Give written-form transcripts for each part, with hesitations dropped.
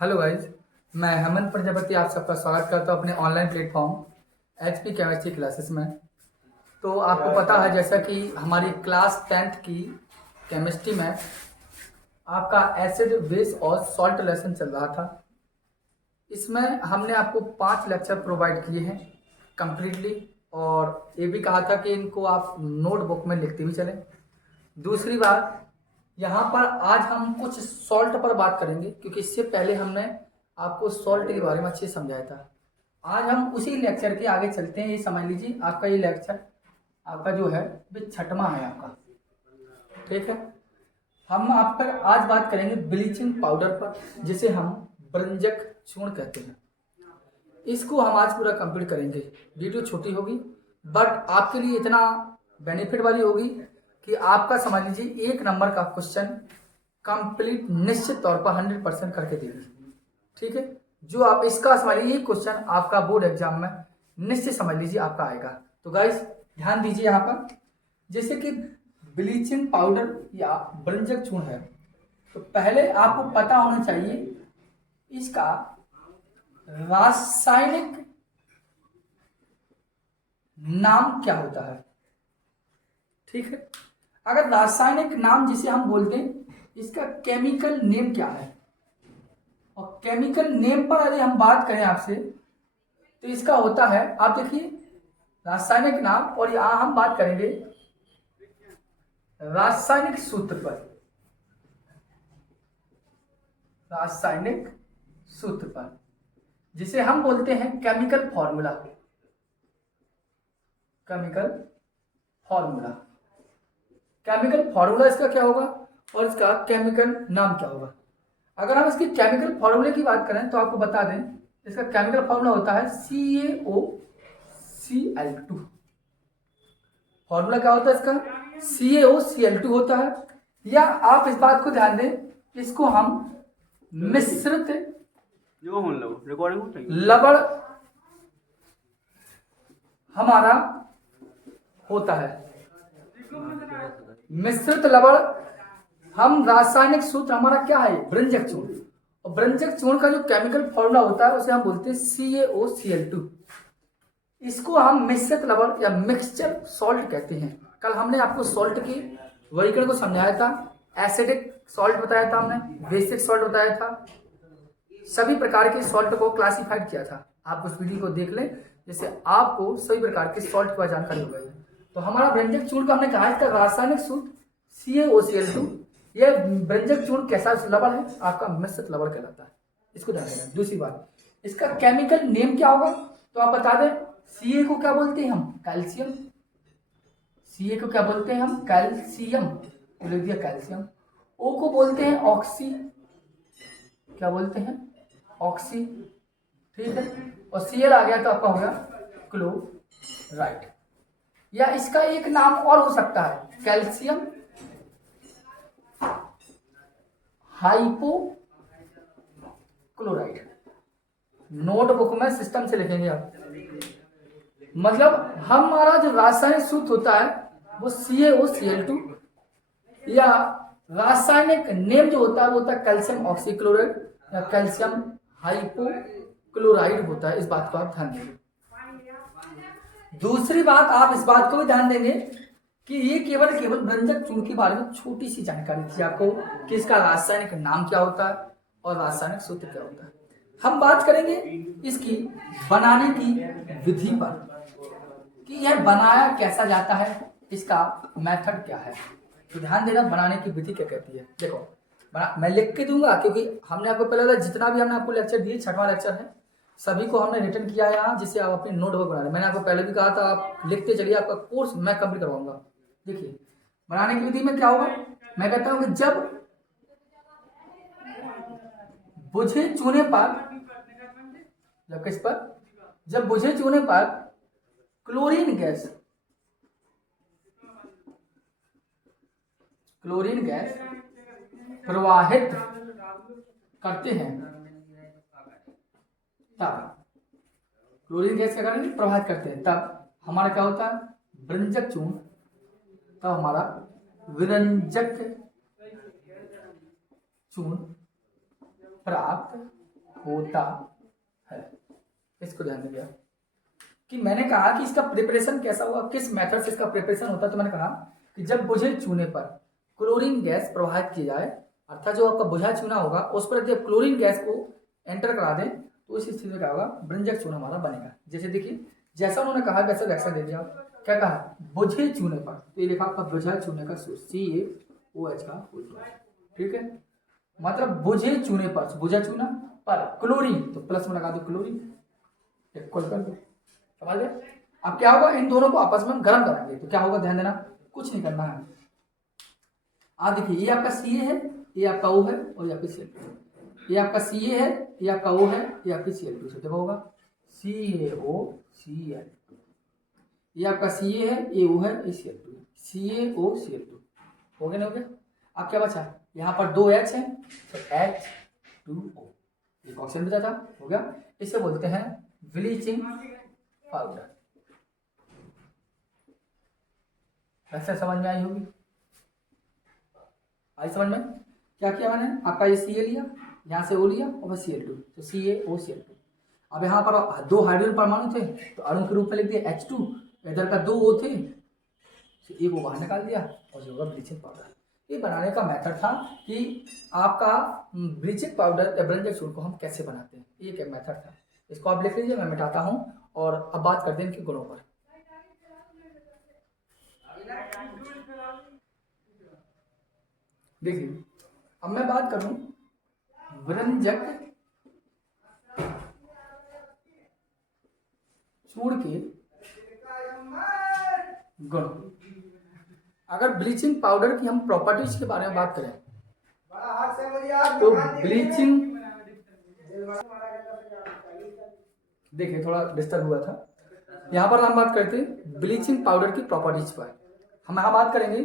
Hello guys, मैं हेमंत प्रजापति आप सबका स्वागत करता हूँ अपने online platform HP chemistry classes में। तो आपको पता है जैसा कि हमारी क्लास 10th की केमिस्ट्री में आपका एसिड बेस और सॉल्ट लेसन चल रहा था। इसमें हमने आपको 5 लेक्चर प्रोवाइड किए हैं कम्प्लीटली, और ये भी कहा था कि इनको आप नोटबुक में लिखते भी चलें। दूसरी बात, यहाँ पर आज हम कुछ सॉल्ट पर बात करेंगे, क्योंकि इससे पहले हमने आपको सॉल्ट के बारे में अच्छे से समझाया था। आज हम उसी लेक्चर के आगे चलते हैं। ये समझ लीजिए आपका ये लेक्चर आपका जो है वो 6वां है आपका, ठीक है। हम आप पर आज बात करेंगे ब्लीचिंग पाउडर पर, जिसे हम ब्रंजक चूर्ण कहते हैं। इसको हम आज पूरा कंप्लीट करेंगे। वीडियो छोटी होगी बट आपके लिए इतना बेनिफिट वाली होगी कि आपका समझ लीजिए 1 नंबर का क्वेश्चन कंप्लीट निश्चित तौर पर 100% करके देगी, ठीक है। जो आप इसका समझ लीजिए ये क्वेश्चन आपका बोर्ड एग्जाम में निश्चित समझ लीजिए आपका आएगा। तो गाइस ध्यान दीजिए यहाँ पर, जैसे कि ब्लीचिंग पाउडर या ब्रंजक चूर्ण है, तो पहले आपको पता होना चाहिए इसका रासायनिक नाम क्या होता है, ठीक है। अगर रासायनिक नाम जिसे हम बोलते हैं, इसका केमिकल नेम क्या है, और केमिकल नेम पर यदि हम बात करें आपसे तो इसका होता है, आप देखिए रासायनिक नाम, और यहां हम बात करेंगे रासायनिक सूत्र पर। रासायनिक सूत्र पर जिसे हम बोलते हैं chemical formula. Chemical formula, chemical formula इसका क्या होगा और इसका केमिकल नाम क्या होगा। अगर हम इसकी केमिकल फॉर्मूले की बात करें तो आपको बता दें, इसका केमिकल फॉर्मूला होता है CaOCl2। फॉर्मूला क्या होता है इसका? CaOCl2 होता है। या आप इस बात को ध्यान दें, इसको हम मिश्रित लवण हमारा होता है। मिश्रित लवण, हम रासायनिक सूत्र हमारा क्या है? ब्रंजक चूर्ण। और ब्रंजक चूर्ण का जो केमिकल फॉर्मूला होता है उसे हम बोलते हैं CaOCl2। इसको हम मिश्रित लवण या मिक्सचर सॉल्ट कहते हैं। कल हमने आपको सॉल्ट की वर्गीकरण को समझाया था। एसिडिक सॉल्ट बताया था हमने, बेसिक सॉल्ट बताया था, सभी प्रकार के सॉल्ट को क्लासिफाइड किया था। आप उस वीडियो को देख लें, जिससे आपको सभी प्रकार के सॉल्ट की जानकारी हो गई। तो हमारा व्यंजक चूर्ण का हमने कहा इसका रासायनिक सूत्र CaOCl2। यह व्यंजक चूर्ण कैसा लवण है? आपका मिश्रित लवण कहलाता है, इसको ध्यान देना। दूसरी बात, इसका केमिकल नेम क्या होगा? तो आप बता दें, Ca को क्या बोलते हैं हम? कैल्शियम। Ca को क्या बोलते हैं हम? कैल्शियम। तो लिख दिया कैल्शियम। O को बोलते हैं ऑक्सी। क्या बोलते हैं? ऑक्सी, ठीक है। और Cl आ गया तो आपका हो गया क्लोराइड। या इसका एक नाम और हो सकता है, कैल्शियम हाइपोक्लोराइड। नोटबुक में सिस्टम से लिखेंगे आप। मतलब हमारा जो रासायनिक सूत्र होता है वो CaOCl2, या रासायनिक नेम जो होता है वो होता है कैल्शियम ऑक्सीक्लोराइड या कैल्शियम हाइपोक्लोराइड होता है। इस बात को आप ध्यान देंगे। दूसरी बात, आप इस बात को भी ध्यान देंगे कि ये केवल ब्रंजक चूर्ण के बारे में छोटी सी जानकारी थी आपको कि इसका रासायनिक नाम क्या होता है और रासायनिक सूत्र क्या होता है। हम बात करेंगे इसकी बनाने की विधि पर, कि यह बनाया कैसा जाता है, इसका मेथड क्या है। तो ध्यान देना, बनाने की विधि क्या कहती है। देखो मैं लिख के दूंगा, क्योंकि हमने आपको पहले जितना भी हमने आपको लेक्चर दिए, 6वां लेक्चर है, सभी को हमने रिटर्न किया है यहाँ, जिससे आप अपने नोटबुक बना लें। मैंने आपको पहले भी कहा था आप लिखते चलिए, आपका कोर्स मैं कंप्लीट करवाऊंगा। देखिए बनाने की विधि में क्या होगा, मैं कहता हूँ कि जब बुझे चूने पर, जब किस पर? जब बुझे चूने पर क्लोरीन गैस प्रवाहित करते हैं, तब क्लोरीन गैस क्या करेंगे? प्रवाहित करते हैं, तब हमारा क्या होता है? ब्रंजक चूर्ण। तब हमारा विरंजक चूर्ण प्राप्त होता है। इसको ध्यान दीजिए कि मैंने कहा कि इसका प्रिपरेशन कैसा होगा, किस मेथड से इसका प्रिपरेशन होता है। तो मैंने कहा कि जब बुझे चूने पर क्लोरीन गैस प्रवाहित की जाए, अर्थात जो आपका बुझा चूना होगा उस पर जब क्लोरीन गैस को एंटर करा दें तो इस स्थिति में क्या होगा, ब्रंजक चूना हमारा बनेगा। जैसे देखिए जैसा उन्होंने कहा वैसा रिएक्शन दे दिया। क्या कहा, बुझे चूने पर, तो ये लिखा आपका बुझा चूने का CaOH का फुल फॉर्म, ठीक है। मतलब बुझे चूने पर, बुझा चूना पर क्लोरीन, तो प्लस में लगा दो क्लोरीन, इक्वल कर दो, समझ गए। अब क्या होगा, इन दोनों को आपस में गर्म कराएंगे तो क्या होगा, ध्यान देना, कुछ नहीं करना है। आप देखिए ये आपका Ca है, ये आपका O है और ये आपकी Cl2, ये आपका Ca है, ये आपका O है, ये आपकी Cl2 से देखो होगा CaOCl, ये आपका Ca है, ये O है, ये Cl2 है, CaOCl2 हो गया, नहीं हो गया। अब क्या बचा, यहाँ पर 2 H है तो H2O, एक ऑक्सीजन बचा था, हो गया। इसे बोलते हैं ब्लीचिंग पाउडर। वैसे समझ में आई होगी, आई समझ में। क्या किया मैंने, आपका ये Ca लिया, यहाँ से O लिया और बस Cl2, तो CaOCl2। अब यहाँ पर 2 हाइड्रोजन परमाणु थे तो अणु के रूप में लिख दिया H2, इधर का 2 O थे तो एक वो बाहर निकाल दिया और जो होगा ब्लीचिंग पाउडर। ये बनाने का मेथड था कि आपका ब्लीचिंग पाउडर या ब्रंजक चूर्ण को हम कैसे बनाते हैं, ये क्या मेथड था। इसको आप लिख लीजिए, मैं मिटाता हूँ और अब बात करते हैं इनके गुणों पर। देखिए अब मैं बात करूं ब्रंजक चूर्ण के गुण। अगर ब्लीचिंग पाउडर की हम प्रॉपर्टीज के बारे में बात करें तो ब्लीचिंग, देखिए थोड़ा डिस्टर्ब हुआ था, यहाँ पर हम बात करते हैं ब्लीचिंग पाउडर की प्रॉपर्टीज पर। हम यहाँ बात करेंगे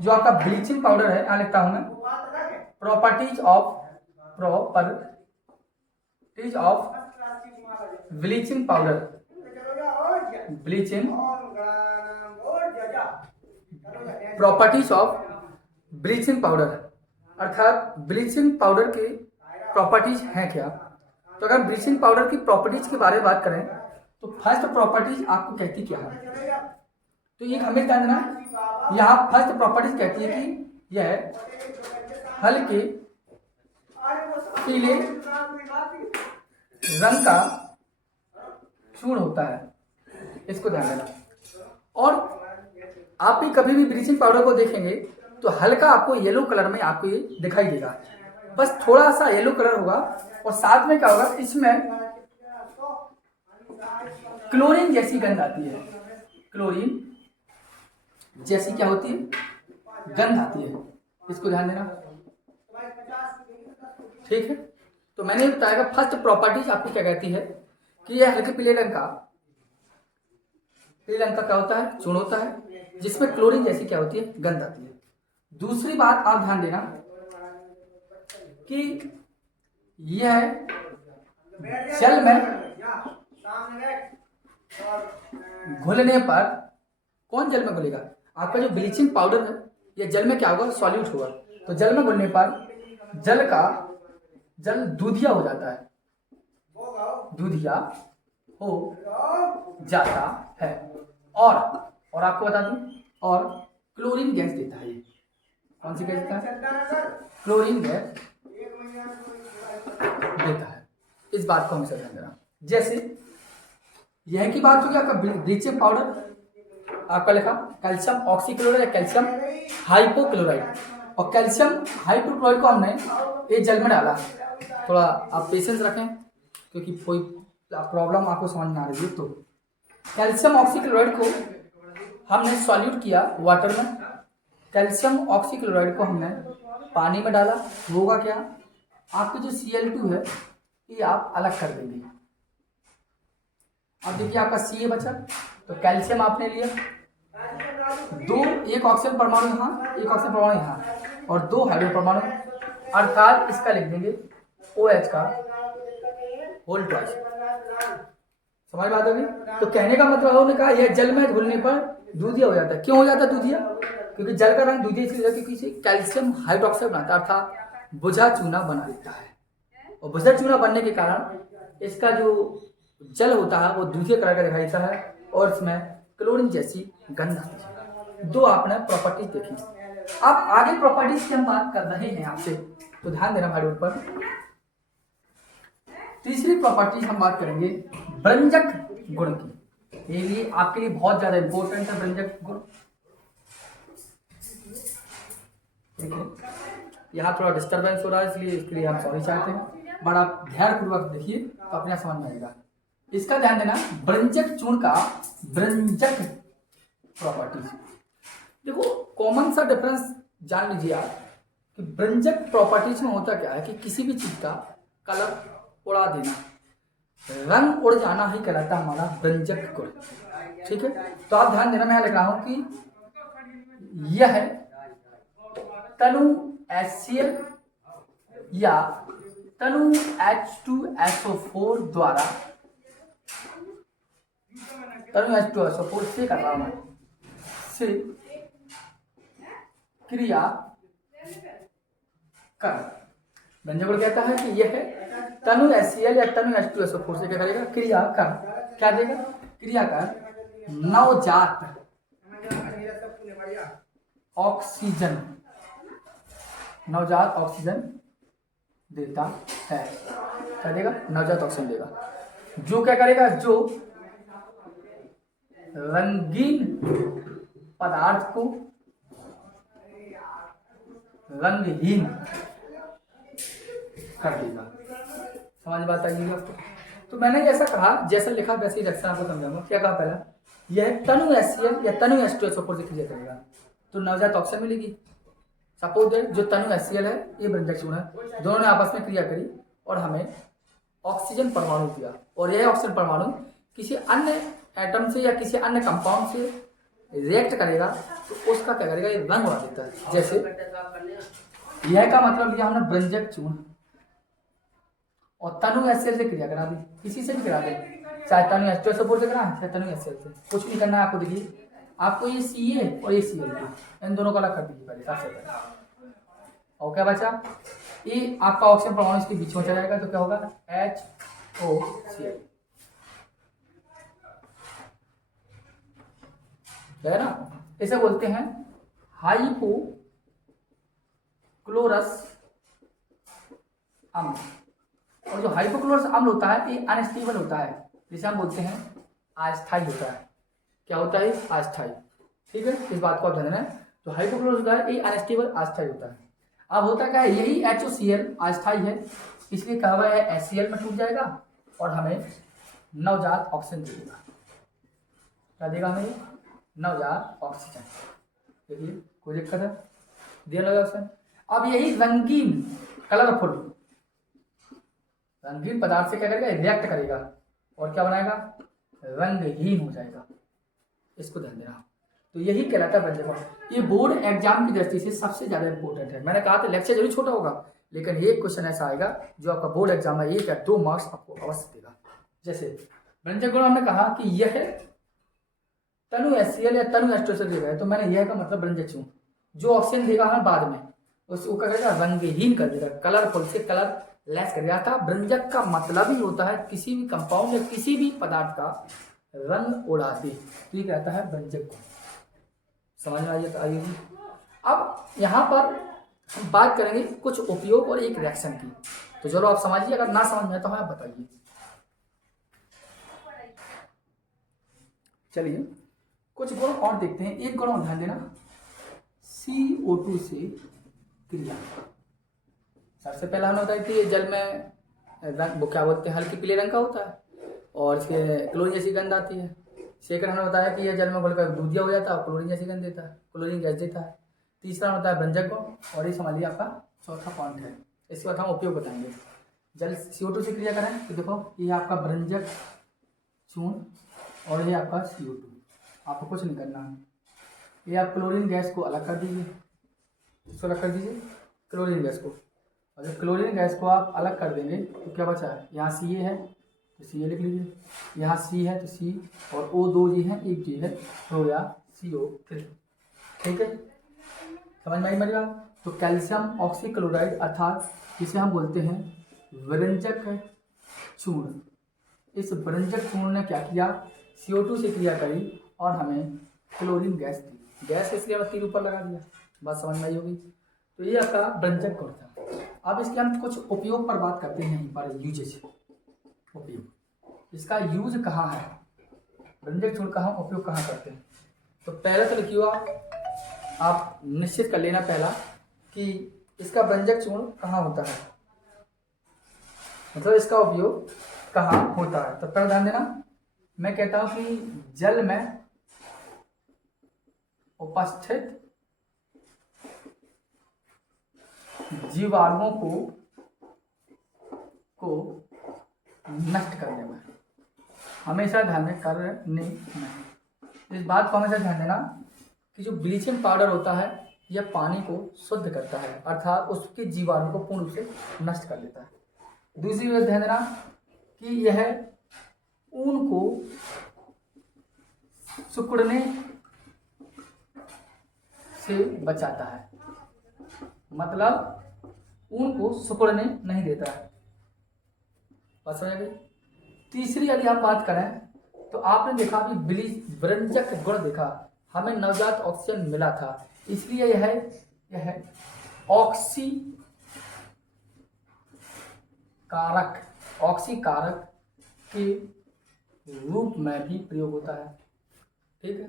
जो आपका ब्लीचिंग पाउडर है, यहाँ लिखता हूं मैं properties of bleaching powder, bleaching properties of bleaching powder, अर्थात ब्लीचिंग पाउडर की प्रॉपर्टीज हैं क्या। तो अगर ब्लीचिंग पाउडर की प्रॉपर्टीज के बारे में बात करें तो फर्स्ट प्रॉपर्टीज आपको कहती क्या है, तो ये हमें ध्यान देना, यहाँ फर्स्ट प्रॉपर्टीज कहती है कि यह हल्के पीले रंग का चूर्ण होता है, इसको ध्यान देना। और आप भी कभी भी ब्लीचिंग पाउडर को देखेंगे तो हल्का आपको येलो कलर में आपको ये दिखाई देगा, बस थोड़ा सा येलो कलर होगा और साथ में क्या होगा, इसमें क्लोरीन जैसी गंध आती है, क्लोरीन जैसी क्या होती है, गंध आती है, इसको ध्यान देना, ठीक है। तो मैंने बताया फर्स्ट प्रॉपर्टीज आपको क्या कहती है कि यह हल्के पीले रंग का क्या होता है, चूर्ण होता है जिसमें क्लोरीन जैसी क्या होती है, गंध आती है। दूसरी बात आप ध्यान देना कि यह जल में घुलने पर, कौन जल में घुलेगा, आपका जो ब्लीचिंग पाउडर है यह जल में क्या होगा, सॉल्यूट होगा, तो जल में घुलने पर जल दूधिया हो जाता है, दूधिया हो जाता है। और आपको बता दूं, और क्लोरीन गैस देता है, कौन सी गैस देता है, क्लोरीन गैस देता है। इस बात को हमेशा ध्यान देना। जैसे यह की बात होगी आपका ब्लीचिंग पाउडर, आपका लिखा कैल्शियम ऑक्सीक्लोराइड या कैल्शियम हाइपोक्लोराइड, और कैल्शियम हाइपोक्लोराइड को हमने ये जल में डाला। थोड़ा आप पेशेंस रखें क्योंकि कोई प्रॉब्लम आपको समझ में आ रही है। तो कैल्शियम ऑक्सीक्लोराइड को हमने सॉल्यूट किया वाटर में, कैल्शियम ऑक्सीक्लोराइड को हमने पानी में डाला, होगा क्या, आपकी जो Cl2 है ये आप अलग कर देंगे। अब देखिए आपका Ca बचा, तो कैल्शियम आपने लिया, एक ऑक्सीजन परमाणु यहाँ, एक ऑक्सीजन परमाणु यहाँ और 2 हाइड्रोजन परमाणु, अर्थात इसका लिख देंगे OH का होल ट्वाइस। समझ बात होगी। तो कहने का मतलब उन्होंने कहा यह जल में घुलने पर दूधिया हो जाता है। क्यों हो जाता है दूधिया, क्योंकि जल का रंग दूधिया इसलिए क्योंकि कैल्शियम हाइड्रोक्साइड बनाता है, अर्थात बुझा चूना बना देता है। और भूसर चूना बनने के कारण इसका जो जल होता है वो दूसरे कलर का दिखाई देता है और इसमें क्लोरीन जैसी गंध आती है। दो आपने प्रॉपर्टीज देखी। अब आगे प्रॉपर्टीज की हम बात कर रहे हैं आपसे, तो ध्यान देना भाई ऊपर। तीसरी प्रॉपर्टीज हम बात करेंगे भ्रंजक गुण की। ये भी आपके लिए बहुत ज्यादा इंपॉर्टेंट है, भ्रंजक गुण। ठीक है, यहाँ थोड़ा डिस्टर्बेंस हो रहा है इसलिए इसके लिए हम सॉरी चाहते हैं, बट आप ध्यानपूर्वक देखिए तो अपने समझ में आएगा। इसका ध्यान देना, भ्रंजक चूर्ण का भ्रंजक प्रॉपर्टीज। देखो कॉमन सा डिफरेंस जान लीजिए आप कि भ्रंजक प्रॉपर्टीज में होता क्या है कि किसी भी चीज का कलर उड़ा देना, रंग उड़ जाना ही कहलाता है हमारा भ्रंजक गुण। ठीक है, तो आप ध्यान देना, मैं लिख रहा हूं कि यह तनु HCl या तनु H2SO4 द्वारा, तनु H2SO4 से कर रहा हूं से क्रिया कर। भ्रंजक गुण कहता है कि यह तनु HCl या तनु H2SO4 से क्या करेगा, क्रिया कर। क्या देगा, क्रिया कर नवजात ऑक्सीजन, नवजात ऑक्सीजन देता है। क्या देगा, नवजात ऑक्सीजन देगा। जो क्या करेगा, जो रंगीन पदार्थ को रंगहीन कर देगा। समझ बात आएगी आपको। तो मैंने जैसा कहा, जैसा लिखा वैसे ही रक्षा आपको समझाऊंगा। क्या कहा पहला, यह तनु HCl या तनु H2SO4 से क्रिया करेगा तो नवजात ऑक्सीजन मिलेगी। सपोज दैट जो तनु HCl है ये भ्रंजक चूर्ण है, दोनों ने आपस में क्रिया करी और हमें ऑक्सीजन परमाणु दिया, और यह ऑक्सीजन परमाणु किसी अन्य एटम से या किसी अन्य कंपाउंड से रिएक्ट करेगा तो उसका क्या करेगा, ये रंग उड़ा देता है। जैसे यह का मतलब लिया हमने भ्रंजक चूर्ण, और तनु HCl से क्रिया करा दी, किसी से भी करा दे, चाहे तनु H2SO4 से करा चाहे तनु HCl से, कुछ नहीं करना है आपको। देखिए आपको ये Ca और ये Cl, इन दोनों को अलग कर दीजिए पहले, सबसे पहले। और क्या बचा, ये आपका ऑक्सीजन परमाणु इसके बीच में चला जाएगा तो क्या होगा, HOCl, है ना। इसे बोलते हैं हाइपोक्लोरस अम्ल। और जो हाइपोक्लोरस अम्ल होता है ये अनस्टेबल होता है, जिसे हम बोलते हैं अस्थायी होता है। क्या होता है, अस्थायी। ठीक है, इस बात को आप ध्यान देना। जो हाइपोक्लोरस होता है ये अनस्टेबल अस्थायी होता है। अब होता क्या है, यही HOCl अस्थायी है, इसलिए क्या हुआ है, HCl में टूट जाएगा और हमें नवजात ऑक्सीजन देगा। क्या देगा हमें, नवजात ऑक्सीजन। देखिए कोई दिक्कत है, दिया नवजात ऑक्सीजन। अब यही रंगीन कलरफुल रंगीन पदार्थ से क्या करेगा, रिएक्ट करेगा और क्या बनाएगा, रंगहीन हो जाएगा। इसको ध्यान देना। तो यही कहलाता है भ्रंजक गुण। ये बोर्ड एग्जाम की दृष्टि से सबसे ज्यादा इंपॉर्टेंट है। मैंने कहा था लेक्चर जरूर छोटा होगा, लेकिन ये क्वेश्चन ऐसा आएगा जो आपका बोर्ड एग्जाम में 1 या 2 मार्क्स आपको अवश्य देगा। जैसे भ्रंजक गुण हमने कहा कि यह तनु HCl या तनु H2SO4 देगा, तो मैंने यह का मतलब भ्रंजक चूर्ण, जो ऑक्सीजन देगा हमें बाद में उसको क्या करेगा, रंगहीन कर देगा, कलरफुल से कलर लेस कर दिया था। भ्रंजक का मतलब ही होता है किसी भी कंपाउंड या किसी भी पदार्थ का रंग उड़ा दे, तो ये कहता है भ्रंजक गुण। समझ में आइए। अब यहाँ पर हम बात करेंगे कुछ उपयोग और एक रिएक्शन की, तो चलो आप समझिए, अगर ना समझ में तो हमें बताइए। चलिए कुछ गुण और देखते हैं। एक गुण और ध्यान देना, CO2 से क्रिया। सबसे पहला हमें होता है कि जल में रंग, वो क्या बोलते हैं, हल्के पीले रंग का होता है और इसके क्लोरीन जैसी गंध आती है। सेकंड हमें होता है कि यह जल में घुलकर दूधिया हो जाता है और क्लोरीन जैसी गंध देता है, क्लोरीन गैस देता है। तीसरा होता है भ्रंजक गुण, और ये समझिए आपका चौथा पॉइंट है। इसके बाद हम उपयोग बताएंगे। जल CO2 से क्रिया करें तो देखो ये आपका भ्रंजक चूर्ण और ये आपका CO2, आपको कुछ नहीं करना है। ये आप क्लोरीन गैस को अलग कर दीजिए, इसको अलग कर दीजिए क्लोरीन गैस को, और जब क्लोरीन गैस को आप अलग कर देंगे तो क्या बचा है, यहाँ Ca है तो Ca लिख लीजिए, यहाँ C है तो C, और O2 जी है, एक जी है तो या CO3। ठीक है, समझ में आई मेरी बात। तो कैल्शियम ऑक्सीक्लोराइड अर्थात जिसे हम बोलते हैं व्यंजक चूर्ण। इस व्यंजक चूर्ण ने क्या किया, CO2 से क्रिया करी और हमें क्लोरीन गैस दी। गैस इसलिए मैं तीर ऊपर लगा दिया, बात समझ में आई होगी। तो ये आपका व्यंजक गुण था। अब इसके हम कुछ उपयोग पर बात करते हैं, पर यूजेज, उपयोग। इसका यूज कहाँ है, व्यंजक चूर्ण का हम उपयोग कहाँ करते हैं। तो पहले तो लिखिए आप निश्चित कर लेना पहला कि इसका व्यंजक चूर्ण कहाँ होता है, मतलब इसका उपयोग कहाँ होता है। तो पहले ध्यान देना, मैं कहता हूं कि जल में उपस्थित जीवाणुओं को नष्ट करने में, हमेशा ध्यान में करने में। इस बात को हमेशा ध्यान देना कि जो ब्लीचिंग पाउडर होता है यह पानी को शुद्ध करता है, अर्थात उसके जीवाणु को पूर्ण रूप से नष्ट कर देता है। दूसरी बात ध्यान देना कि यह ऊन को सिकुड़ने से बचाता है, मतलब ऊन को सिकुड़ने नहीं देता है। बस हो गई। तीसरी यदि आप बात करें तो आपने देखा कि व्यंजक गुण देखा, हमें नवजात ऑक्सीजन मिला था, इसलिए यह ऑक्सी कारक के रूप में भी प्रयोग होता है। ठीक है।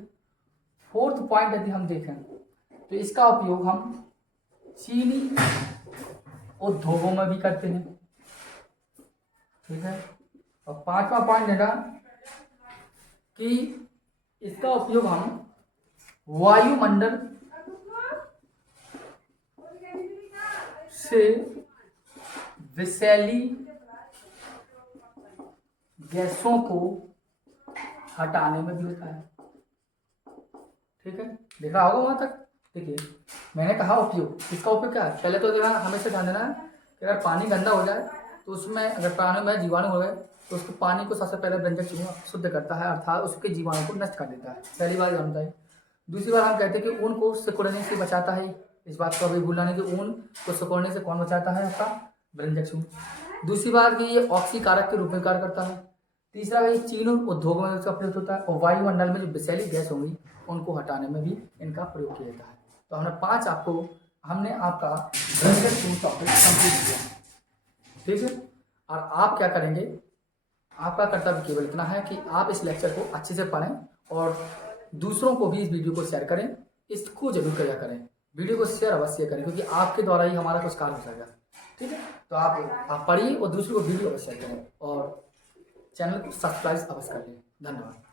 फोर्थ पॉइंट यदि हम देखें तो इसका उपयोग हम चीनी उद्योगों में भी करते हैं। ठीक है। और पांचवा पॉइंट है कि इसका उपयोग हम वायुमंडल से विषैली गैसों को हटाने में भी होता है। ठीक है, देखा होगा वहां तक। देखिए मैंने कहा उपयोग, इसका उपयोग क्या है, पहले तो देखा हमेशा ध्यान देना है कि अगर पानी गंदा हो जाए तो उसमें अगर पानी में जीवाणु हो गए तो उसको पानी को सबसे पहले व्यंजक चूर्ण शुद्ध करता है, अर्थात उसके जीवाणु को नष्ट कर देता है। पहली बात जानता है। दूसरी बार हम कहते हैं कि ऊन को सिकुड़ने से बचाता है, इस बात को अभी भूलना नहीं कि ऊन को सिकुड़ने से कौन बचाता है, आपका व्यंजक चूर्ण। दूसरी बात कि ये ऑक्सीकारक के रूप में कार्य करता है। तीसरा ये चीनी उद्योग में इसका प्रयोग होता है, और वायुमंडल में जो विषैली गैस होंगी उनको हटाने में भी इनका प्रयोग किया जाता है। तो हमने आपका व्यंजक चूर्ण टॉपिक कंप्लीट किया। ठीक है, और आप क्या करेंगे, आपका कर्तव्य केवल इतना है कि आप इस लेक्चर को अच्छे से पढ़ें और दूसरों को भी इस वीडियो को शेयर करें। इसको जरूर किया करें, वीडियो को शेयर अवश्य करें, क्योंकि आपके द्वारा ही हमारा कुछ कार्य हो जाएगा। ठीक है, तो आप पढ़िए और दूसरों को वीडियो अवश्य शेयर करें और चैनल को सब्सक्राइब अवश्य कर लें। धन्यवाद।